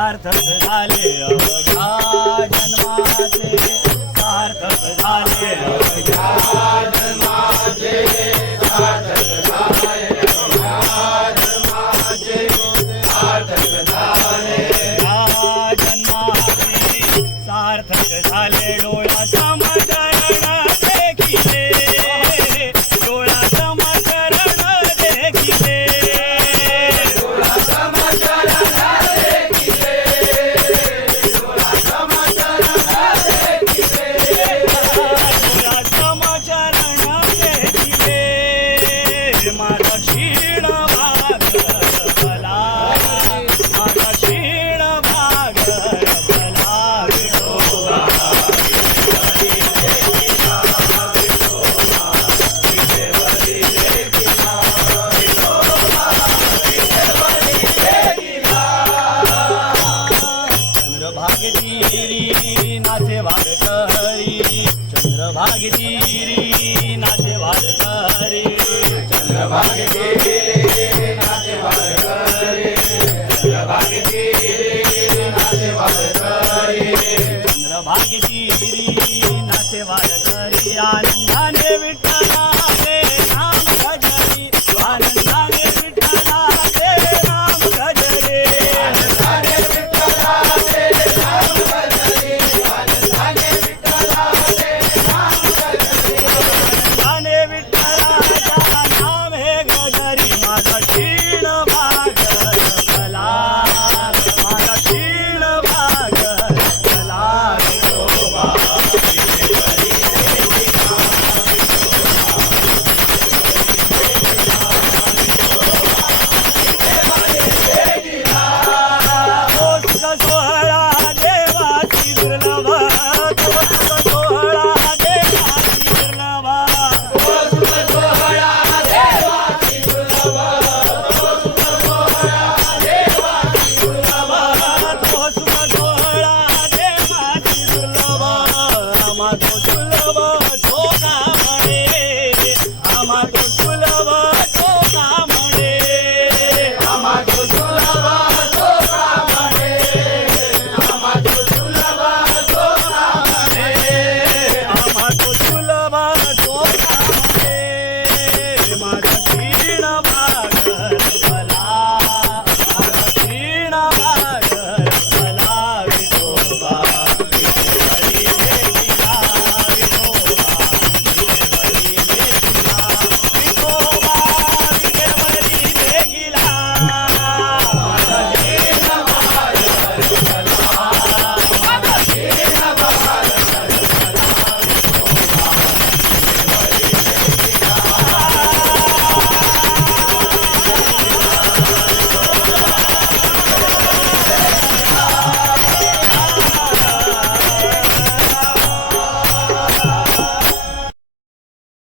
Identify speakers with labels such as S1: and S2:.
S1: सार्थक झाले अवघ्या जन्माचे. सार्थक झाले अवघ्या या जन्माचे. सार्थक झाले डोळ्याचा तीरी नाचे भारत हरी चंद्रभाग तीरी नाचे भारत हरी चंद्रभाग तीरी नाचे भारत हरी चंद्रभाग तीरी नाचे भारत हरी चंद्रभाग तीरी नाचे भारत हरी